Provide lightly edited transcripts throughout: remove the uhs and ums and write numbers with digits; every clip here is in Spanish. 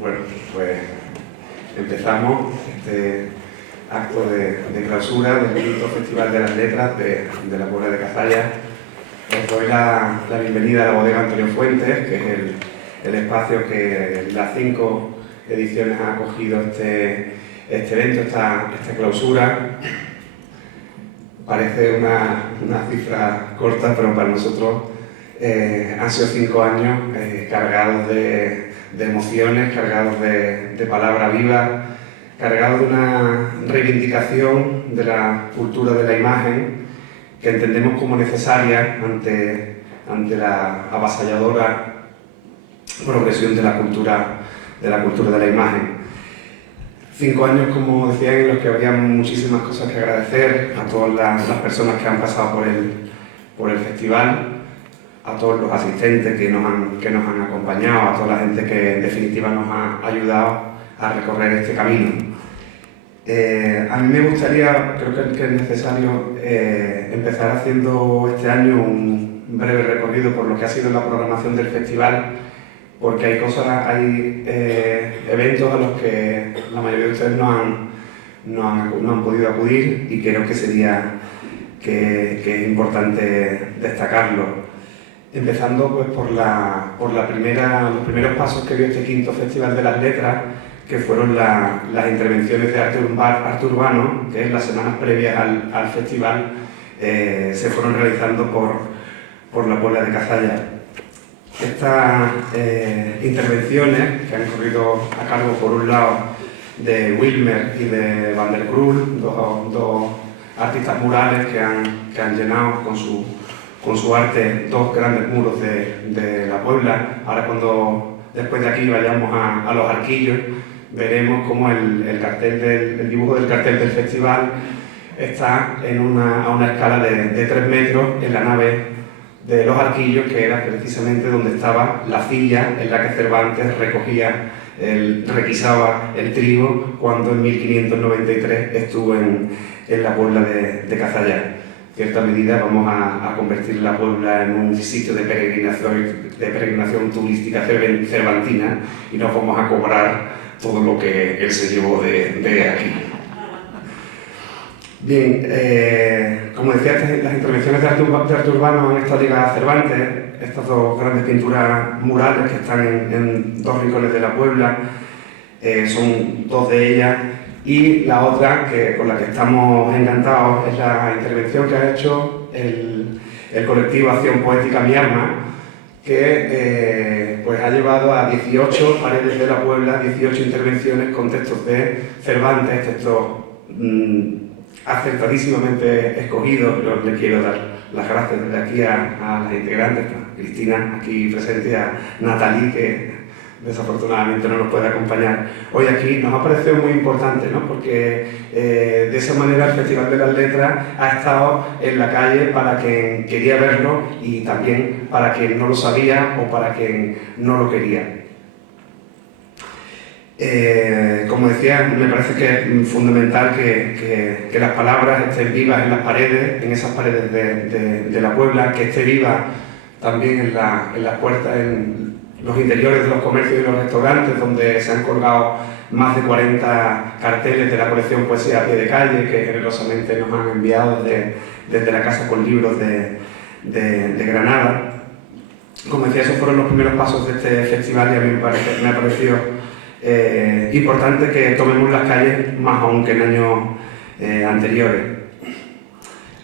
Bueno, pues empezamos este acto de clausura del quinto Festival de las Letras de la Puebla de Cazalla. Os doy la bienvenida a la bodega Antonio Fuentes, que es el espacio que en las 5 ediciones ha acogido este evento, esta clausura. Parece una cifra corta, pero para nosotros han sido 5 años cargados de emociones, cargados de palabras vivas, cargados de una reivindicación de la cultura de la imagen que entendemos como necesaria ante la avasalladora progresión de la cultura de la imagen. 5 años, como decía, en los que había muchísimas cosas que agradecer a todas las personas que han pasado por el festival, a todos los asistentes que nos han acompañado, a toda la gente que en definitiva nos ha ayudado a recorrer este camino. A mí me gustaría, creo que es necesario empezar haciendo este año un breve recorrido por lo que ha sido la programación del festival, porque hay eventos a los que la mayoría de ustedes no han podido acudir y creo que sería que es importante destacarlo. Empezando pues, por los primeros pasos que dio este quinto Festival de las Letras, que fueron las intervenciones de arte urbano, que en las semanas previas al festival se fueron realizando por la Puebla de Cazalla. Estas intervenciones, que han corrido a cargo por un lado de Wilmer y de Van der Krul, dos artistas murales que han llenado con su arte 2 grandes muros de la Puebla. Ahora después de aquí vayamos a los arquillos, veremos cómo el dibujo del cartel del festival está a una escala de 3 metros en la nave de los arquillos, que era precisamente donde estaba la silla en la que Cervantes requisaba el trigo cuando en 1593 estuvo en la Puebla de Cazalla. En cierta medida vamos a convertir la Puebla en un sitio de peregrinación turística cervantina y nos vamos a cobrar todo lo que él se llevó de aquí. Bien, como decía, las intervenciones de arte urbano han estado ligadas a Cervantes, estas 2 grandes pinturas murales que están en 2 rincones de la Puebla, son 2 de ellas, y la otra, con la que estamos encantados, es la intervención que ha hecho el colectivo Acción Poética Mi Arma, que pues ha llevado a 18 paredes de la Puebla, 18 intervenciones con textos de Cervantes, textos acertadísimamente escogidos. Yo le quiero dar las gracias desde aquí a las integrantes, a Cristina aquí presente, a Natalie, que desafortunadamente no nos puede acompañar hoy aquí. Nos ha parecido muy importante, ¿no? Porque de esa manera el Festival de las Letras ha estado en la calle para quien quería verlo y también para quien no lo sabía o para quien no lo quería. Como decía, me parece que es fundamental que las palabras estén vivas en las paredes, en esas paredes de la Puebla, que esté viva también en las puertas, en los interiores de los comercios y los restaurantes, donde se han colgado más de 40 carteles de la colección Poesía a Pie de Calle, que generosamente nos han enviado desde la Casa con Libros de Granada. Como decía, esos fueron los primeros pasos de este festival y a mí me ha parecido importante que tomemos las calles más aún que en años anteriores.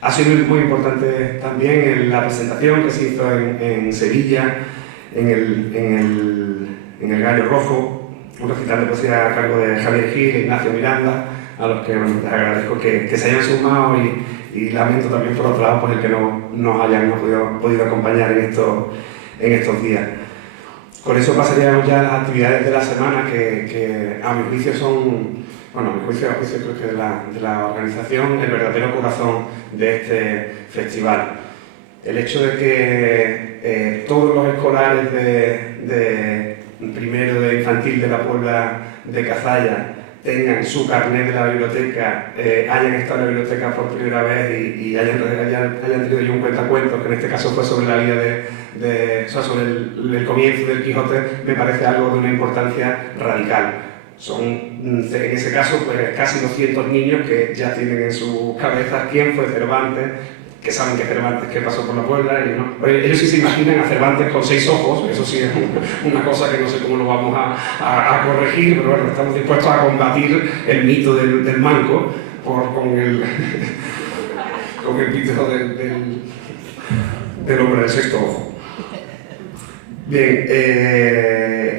Ha sido muy importante también la presentación que se hizo en Sevilla, en el Gallo Rojo, un recital de poesía a cargo de Javier Gil e Ignacio Miranda, a los que les agradezco que se hayan sumado y lamento también por otro lado el que no nos hayan podido acompañar en estos días. Con eso pasaríamos ya a las actividades de la semana que a mi juicio son, bueno, a mi juicio creo que de la organización, el verdadero corazón de este festival. El hecho de que todos los escolares de primero de infantil de la Puebla de Cazalla tengan su carnet de la biblioteca, hayan estado en la biblioteca por primera vez y hayan tenido un cuentacuentos, que en este caso fue sobre la vida o sea, sobre el comienzo del Quijote, me parece algo de una importancia radical. Son, en ese caso, pues casi 200 niños que ya tienen en sus cabezas quién fue Cervantes, que saben que Cervantes que pasó por la Puebla, y no. Pero ellos sí se imaginan a Cervantes con 6 ojos, eso sí es una cosa que no sé cómo lo vamos a corregir, pero bueno, estamos dispuestos a combatir el mito del manco con el mito del hombre del sexto ojo. Bien,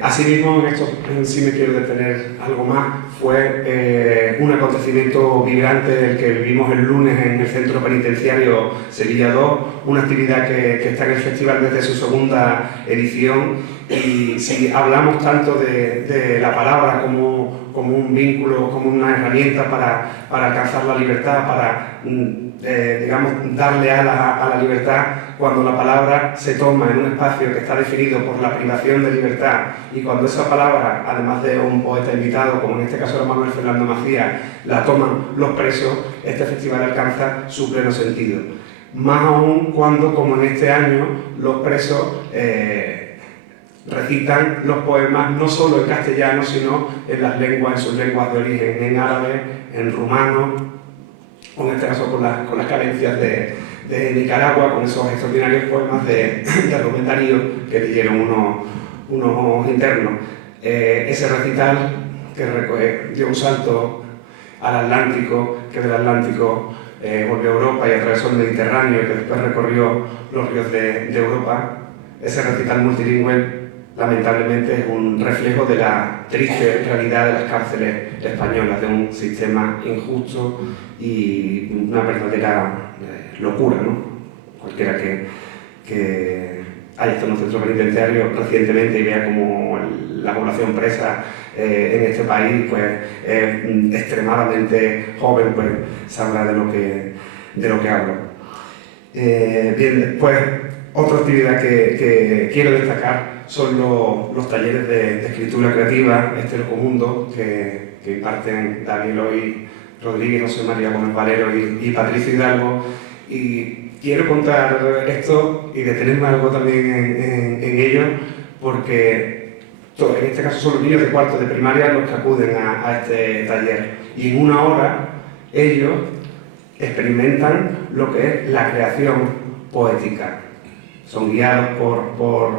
asimismo, en esto sí me quiero detener algo más, fue un acontecimiento vibrante el que vivimos el lunes en el Centro Penitenciario Sevilla 2, una actividad que está en el festival desde su segunda edición, y si hablamos tanto de la palabra como un vínculo, como una herramienta para alcanzar la libertad, para digamos, darle a la libertad, cuando la palabra se toma en un espacio que está definido por la privación de libertad, y cuando esa palabra, además de un poeta invitado, como en este caso era Manuel Fernando Macías, la toman los presos, este festival alcanza su pleno sentido. Más aún cuando, como en este año, los presos recitan los poemas no solo en castellano, sino en las lenguas, en sus lenguas de origen, en árabe, en rumano, o en este caso con las carencias de Nicaragua, con esos extraordinarios poemas de Rubén Darío que leyeron unos internos. Ese recital que dio un salto al Atlántico, que del Atlántico volvió a Europa y atravesó el Mediterráneo, y que después recorrió los ríos de Europa, ese recital multilingüe lamentablemente es un reflejo de la triste realidad de las cárceles españolas, de un sistema injusto y una verdadera locura, ¿no? Cualquiera que haya estado en un centro penitenciario recientemente y vea como la población presa en este país pues, es extremadamente joven, pues sabrá de lo que hablo. Bien, después, otra actividad que quiero destacar son los talleres de escritura creativa, este Locomundo, que imparten David Eloy Rodríguez, José María Gómez Valero y Patricio Hidalgo. Y quiero contar esto y detenerme algo también en ello, porque en este caso son los niños de cuarto de primaria los que acuden a este taller. Y en una hora ellos experimentan lo que es la creación poética. Son guiados por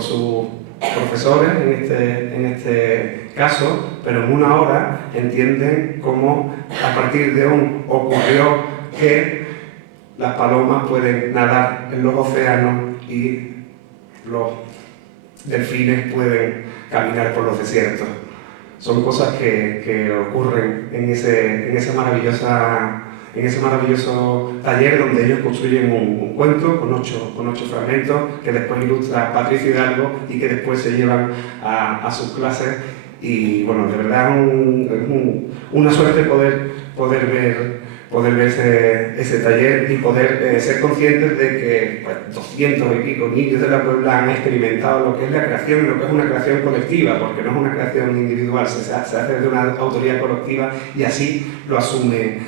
sus profesores en este caso, pero en una hora entienden cómo a partir de un ocurrió que las palomas pueden nadar en los océanos y los delfines pueden caminar por los desiertos. Son cosas que ocurren en ese maravilloso taller donde ellos construyen un cuento con ocho fragmentos que después ilustra Patricio Hidalgo y que después se llevan a sus clases. Y bueno, de verdad es una suerte poder ver ese taller y poder ser conscientes de que pues, 200 y pico niños de la Puebla han experimentado lo que es la creación y lo que es una creación colectiva, porque no es una creación individual, se hace desde una autoría colectiva y así lo asume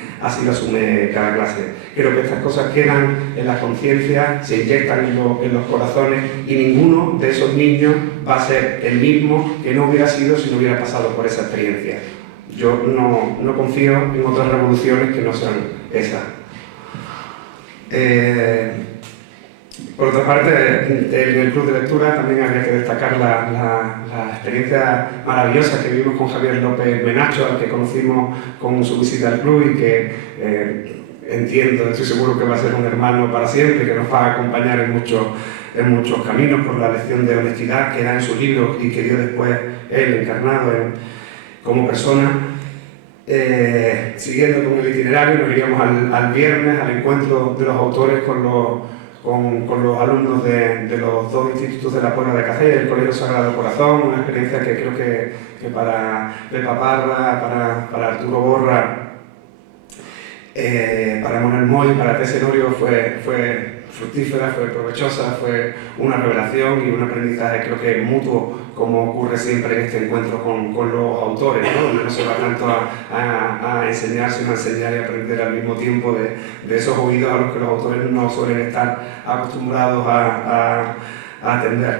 cada clase. Creo que estas cosas quedan en la conciencia, se inyectan en los corazones y ninguno de esos niños va a ser el mismo que no hubiera sido si no hubiera pasado por esa experiencia. Yo no confío en otras revoluciones que no sean esas. Por otra parte, en el club de lectura también habría que destacar la experiencia maravillosa que vivimos con Javier López Menacho, al que conocimos con su visita al club y que estoy seguro que va a ser un hermano para siempre, que nos va a acompañar en muchos caminos por la lección de honestidad que da en su libro y que dio después él encarnado como persona. Siguiendo con el itinerario, nos iríamos al viernes al encuentro de los autores con los alumnos de los dos institutos de la Puebla de Cacella y el Colegio Sagrado Corazón, una experiencia que creo que para Pepa Parra, para Arturo Borra, para Manuel Moy, para Tenorio fue fructífera, fue provechosa, fue una revelación y un aprendizaje creo que mutuo, como ocurre siempre en este encuentro con los autores, ¿no? Donde no se va tanto a enseñar, sino a enseñar y aprender al mismo tiempo de esos oídos a los que los autores no suelen estar acostumbrados a atender.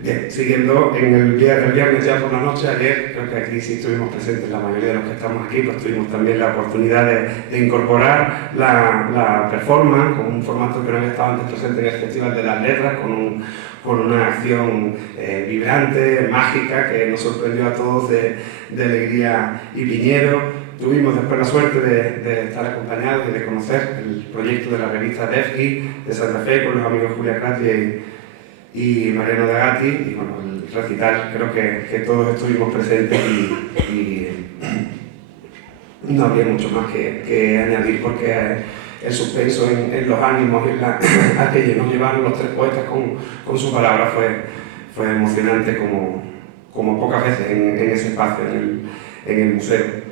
Bien, siguiendo en el día del viernes ya por la noche, ayer creo que aquí sí estuvimos presentes la mayoría de los que estamos aquí, pues tuvimos también la oportunidad de incorporar la performance con un formato que no había estado antes presente en el Festival de las Letras, con una acción vibrante, mágica, que nos sorprendió a todos de alegría y piñero. Tuvimos después la suerte de estar acompañados y de conocer el proyecto de la revista DEFGI de Santa Fe con los amigos Julia Cratti y Mariano de Agati, y bueno, el recital creo que todos estuvimos presentes y no había mucho más que añadir, porque el suspenso en los ánimos a que nos llevaron los tres poetas con su palabra fue emocionante como pocas veces en ese espacio, en el museo.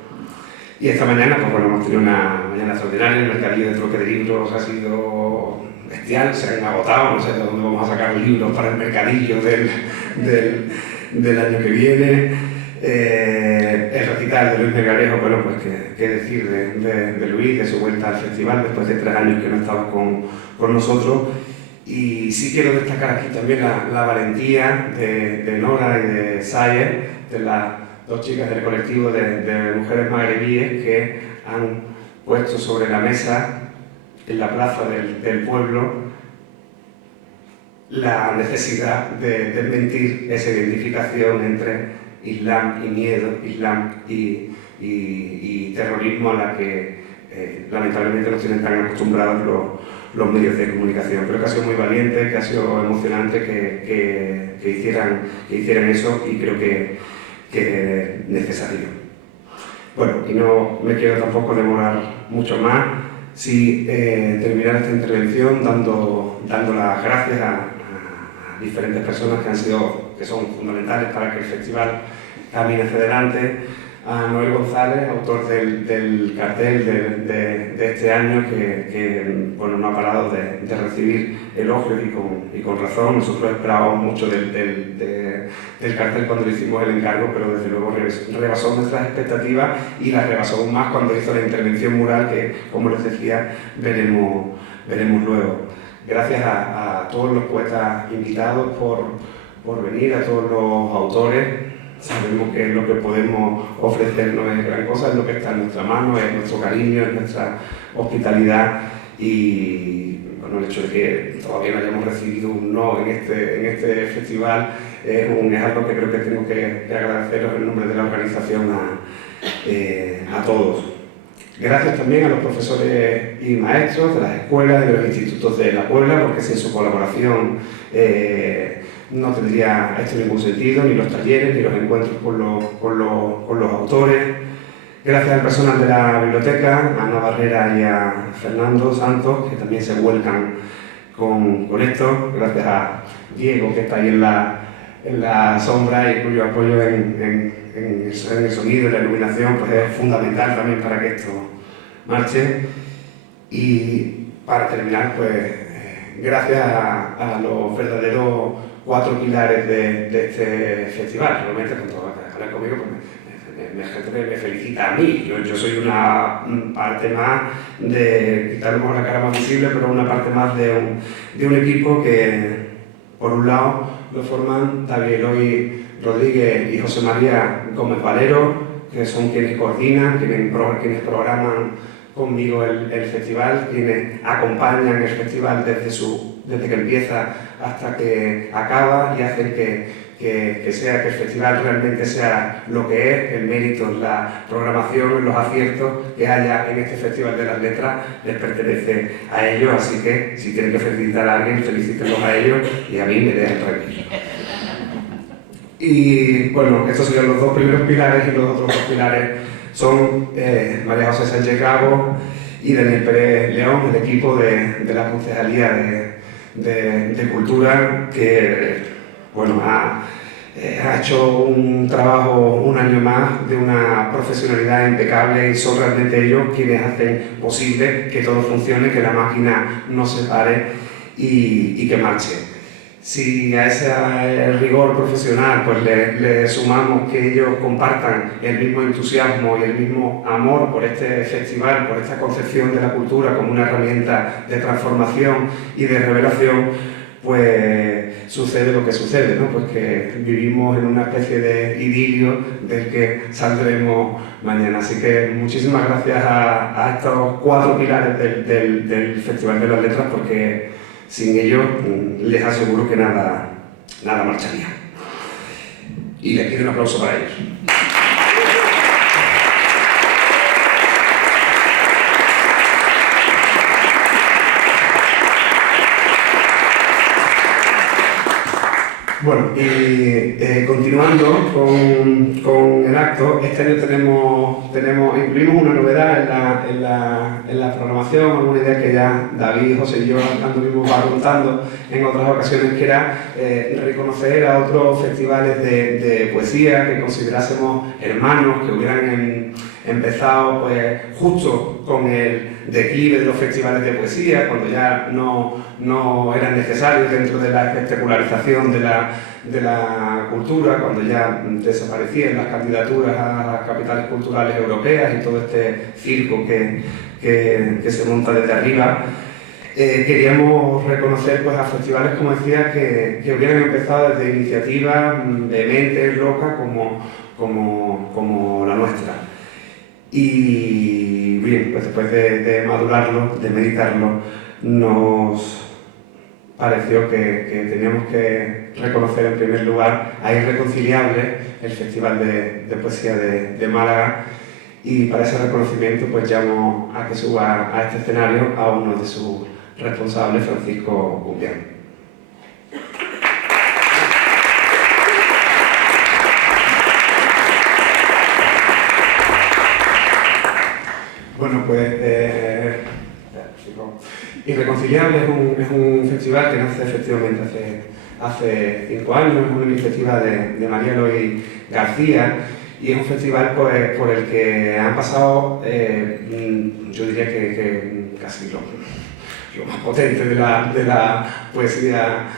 Y esta mañana, pues bueno, hemos tenido una mañana extraordinaria. El mercadillo de troque de libros ha sido bestial, se han agotado, no sé de dónde vamos a sacar libros para el mercadillo del año que viene. El recital de Luis Melgarejo, bueno, pues qué decir de Luis, de su vuelta al festival después de 3 años que no estaba con nosotros. Y sí quiero destacar aquí también la valentía de Nora y de Sayer, de las 2 chicas del colectivo de mujeres magrebíes que han puesto sobre la mesa en la plaza del pueblo la necesidad de desmentir esa identificación entre Islam y miedo, Islam y terrorismo a la que lamentablemente nos tienen tan acostumbrados los medios de comunicación. Creo que ha sido muy valiente, que ha sido emocionante que hicieran eso, y creo que es necesario. Bueno, y no me quiero tampoco demorar mucho más, sí terminar esta intervención dando las gracias a diferentes personas que son fundamentales para que el festival camine hacia adelante. A Noel González, autor del cartel de este año, que bueno, no ha parado de recibir elogios y con razón. Nosotros esperábamos mucho del cartel cuando le hicimos el encargo, pero desde luego rebasó nuestras expectativas, y las rebasó aún más cuando hizo la intervención mural, que, como les decía, veremos luego. Gracias a todos los poetas invitados por venir, a todos los autores. Sabemos que lo que podemos ofrecer no es gran cosa, es lo que está en nuestra mano, es nuestro cariño, es nuestra hospitalidad, y bueno, el hecho de que todavía no hayamos recibido un no en este festival es algo que creo que tengo que agradeceros en nombre de la organización a todos. Gracias también a los profesores y maestros de las escuelas y de los institutos de La Puebla, porque sin su colaboración no tendría esto ningún sentido, ni los talleres, ni los encuentros con los autores. Gracias al personal de la biblioteca, a Ana Barrera y a Fernando Santos, que también se vuelcan con esto. Gracias a Diego, que está ahí en la sombra, y cuyo apoyo en el sonido y la iluminación pues es fundamental también para que esto marche. Y para terminar, pues gracias a los verdaderos 4 pilares de este festival. Realmente, cuando hablan conmigo, pues la gente me felicita a mí. Yo soy una parte más de, quitarnos la cara más visible, pero una parte más de un equipo que, por un lado, lo forman David Eloy Rodríguez y José María Gómez Valero, que son quienes coordinan, quienes programan conmigo el festival, quienes acompañan el festival desde que empieza hasta que acaba, y hacen que el festival realmente sea lo que es. El mérito, la programación, los aciertos que haya en este Festival de las Letras les pertenece a ellos, así que si tienen que felicitar a alguien, felicítenlos a ellos y a mí me dejan tranquilo. Y bueno, estos serían los 2 primeros pilares, y los otros 2 pilares son María José Sánchez Gago y Daniel Pérez León, el equipo de la Concejalía de Cultura, que bueno, ha hecho un trabajo un año más de una profesionalidad impecable, y son realmente ellos quienes hacen posible que todo funcione, que la máquina no se pare y que marche. Si a ese rigor profesional pues le sumamos que ellos compartan el mismo entusiasmo y el mismo amor por este festival, por esta concepción de la cultura como una herramienta de transformación y de revelación, pues sucede lo que sucede, ¿no? Pues que vivimos en una especie de idilio del que saldremos mañana. Así que muchísimas gracias a estos 4 pilares del Festival de las Letras, porque sin ellos les aseguro que nada marcharía. Y les pido un aplauso para ellos. Bueno, y continuando con el acto, este año incluimos una novedad en la programación, alguna idea que ya David, José y yo anduvimos barruntando en otras ocasiones, que era reconocer a otros festivales de poesía que considerásemos hermanos, que hubieran empezado pues justo con el declive de los festivales de poesía, cuando ya no eran necesarios dentro de la espectacularización de la cultura, cuando ya desaparecían las candidaturas a las capitales culturales europeas y todo este circo que se monta desde arriba. Queríamos reconocer pues, a festivales, como decía, que hubieran empezado desde iniciativas vehementes, locas, como la nuestra. Y bien, pues después de madurarlo, de meditarlo, nos pareció que teníamos que reconocer en primer lugar a Irreconciliable, el Festival de Poesía de Málaga, y para ese reconocimiento pues llamo a que suba a este escenario a uno de sus responsables, Francisco Cumbián. Bueno, pues Irreconciliable es un festival que nace efectivamente hace 5 años, es una iniciativa de María Eloy García, y es un festival pues, por el que han pasado, yo diría que casi lo más potente de la poesía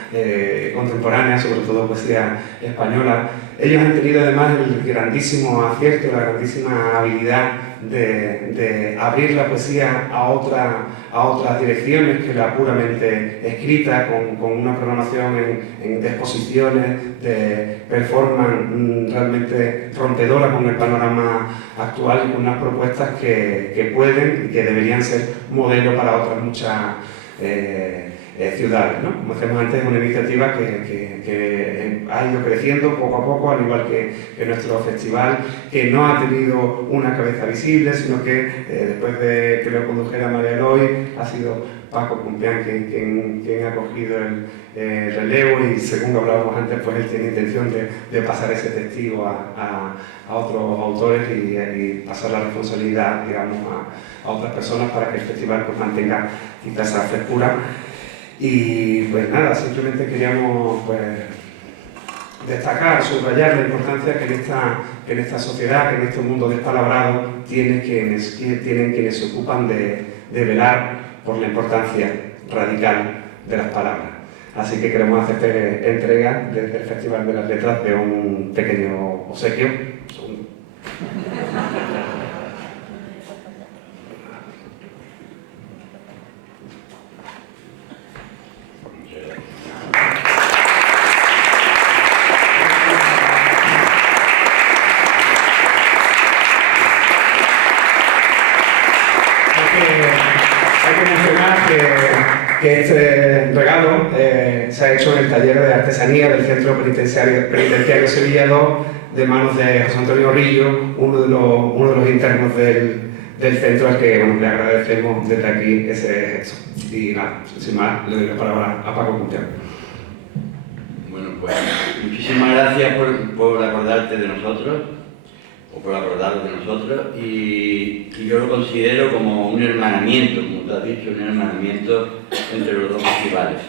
contemporánea, sobre todo poesía española. Ellos han tenido además el grandísimo acierto, la grandísima habilidad de abrir la poesía a otras direcciones que la puramente escrita, con una programación de exposiciones, de performance realmente rompedora con el panorama actual y con unas propuestas que pueden y que deberían ser modelo para otras muchas ciudades, ¿no? Como decíamos antes, es una iniciativa que ha ido creciendo poco a poco, al igual que nuestro festival, que no ha tenido una cabeza visible, sino que después de que lo condujera María Eloy, ha sido Paco Cumbián quien ha cogido el relevo, y según hablábamos antes, pues él tiene intención de pasar ese testigo a otros autores y pasar la responsabilidad, digamos, a otras personas para que el festival pues, mantenga quizás esa frescura. Y pues nada, simplemente queríamos pues, destacar, subrayar la importancia que en esta sociedad, que en este mundo despalabrado, tienen quienes se ocupan de velar por la importancia radical de las palabras. Así que queremos hacer entrega desde el Festival de las Letras de un pequeño obsequio. Un segundo. Que este regalo se ha hecho en el taller de artesanía del Centro Penitenciario Sevilla 2, de manos de José Antonio Rillo, uno de los internos del centro, al que le agradecemos desde aquí ese gesto. Y nada, sin más, le doy la palabra a Paco Cumbián. Bueno, pues muchísimas gracias por acordarte de nosotros, o por acordaros de nosotros, y yo lo considero como un hermanamiento, como tú has dicho, un hermanamiento entre los dos festivales.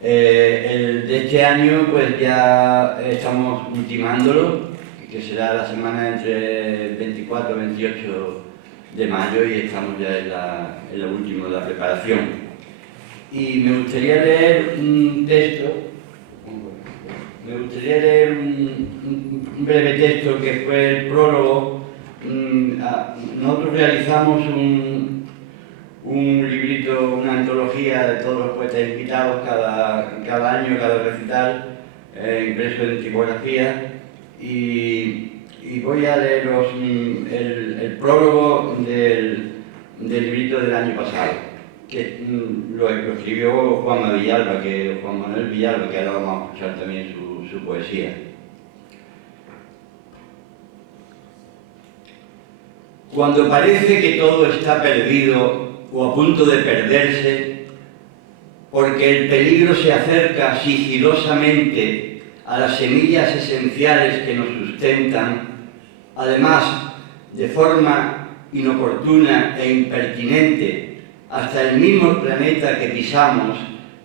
El de este año pues ya estamos ultimándolo, que será la semana entre el 24 y 28 de mayo, y estamos ya en la última de la preparación. Y me gustaría leer un texto, un breve texto que fue el prólogo. Nosotros realizamos un librito, una antología de todos los poetas invitados cada año, cada recital, impreso en tipografía, y voy a leeros el prólogo del librito del año pasado, que lo escribió Juan Manuel Villalba, que ahora vamos a escuchar también su poesía. Cuando parece que todo está perdido o a punto de perderse, porque el peligro se acerca sigilosamente a las semillas esenciales que nos sustentan, además de forma inoportuna e impertinente, hasta el mismo planeta que pisamos,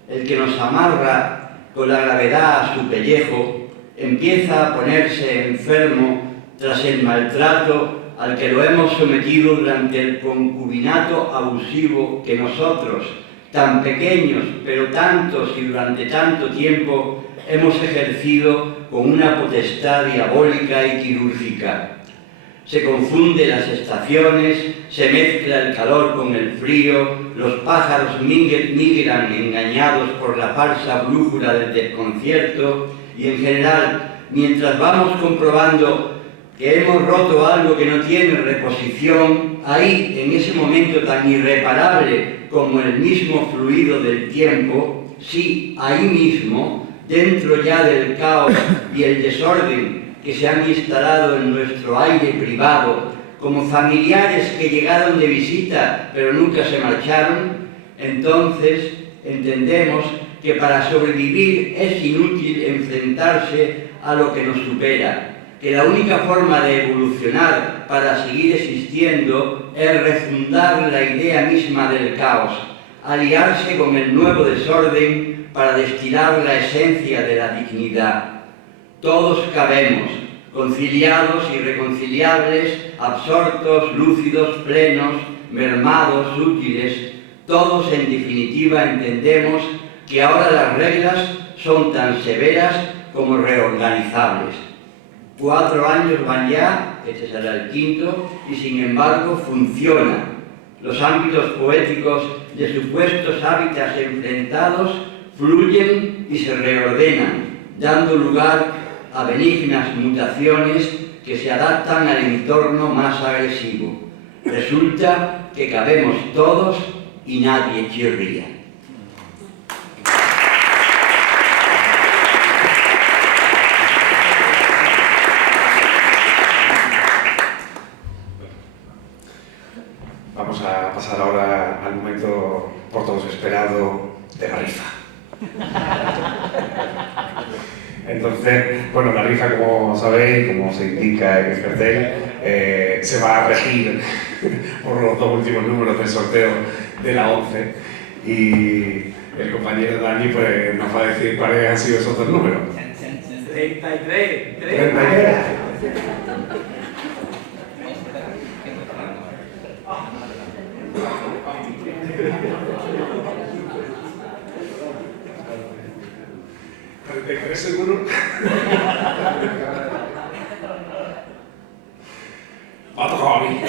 el que nos amarra con la gravedad a su pellejo, empieza a ponerse enfermo tras el maltrato al que lo hemos sometido durante el concubinato abusivo que nosotros, tan pequeños pero tantos y durante tanto tiempo, hemos ejercido con una potestad diabólica y quirúrgica. Se confunden las estaciones, se mezcla el calor con el frío, los pájaros migran engañados por la falsa brújula del desconcierto y en general, mientras vamos comprobando que hemos roto algo que no tiene reposición, ahí, en ese momento tan irreparable como el mismo fluido del tiempo, sí, ahí mismo, dentro ya del caos y el desorden que se han instalado en nuestro aire privado, como familiares que llegaron de visita pero nunca se marcharon, entonces entendemos que para sobrevivir es inútil enfrentarse a lo que nos supera, que la única forma de evolucionar para seguir existiendo es refundar la idea misma del caos, aliarse con el nuevo desorden para destilar la esencia de la dignidad. Todos cabemos, conciliados y reconciliables, absortos, lúcidos, plenos, mermados, útiles. Todos, en definitiva, entendemos que ahora las reglas son tan severas como reorganizables. 4 años van ya, este será el quinto, y sin embargo funciona. Los ámbitos poéticos de supuestos hábitats enfrentados fluyen y se reordenan, dando lugar a benignas mutaciones que se adaptan al entorno más agresivo. Resulta que cabemos todos y nadie chirría. Vamos a pasar ahora al momento por todos esperado de la rifa. Entonces, bueno, la rifa, como sabéis, como se indica en el cartel, se va a regir por los 2 últimos números del sorteo de la 11 y el compañero Dani pues, nos va a decir cuáles han sido esos 2 números. 33. 33. ¿33 seguro? Va a tocar a mí.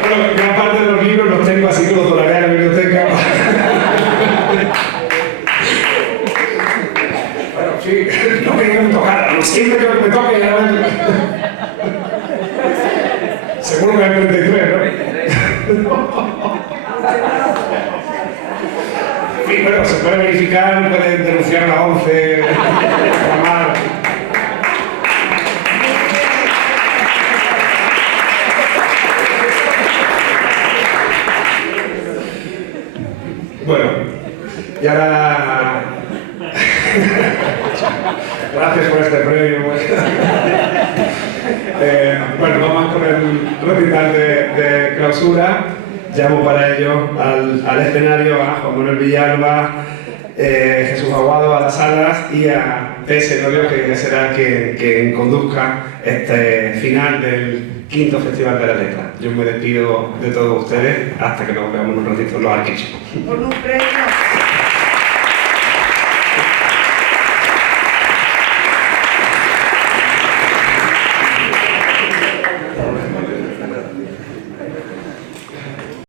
Bueno, gran parte de los libros los tengo así como todavía en la biblioteca. Bueno, sí, no me digan tocar, siempre que me toque ya seguro que hay 33, ¿no? Sí, bueno, se puede verificar, puede denunciar a la 11, reclamar. Bueno, y ahora... Gracias por este premio. Bueno, vamos con el recital de clausura. llamo para ello al escenario a Juan Manuel Villalba, Jesús Aguado a las salas y a P.S. Novio, que será quien conduzca este final del 5º Festival de la Letra. Yo me despido de todos ustedes hasta que nos veamos un ratito en los arquillos. Por un premio.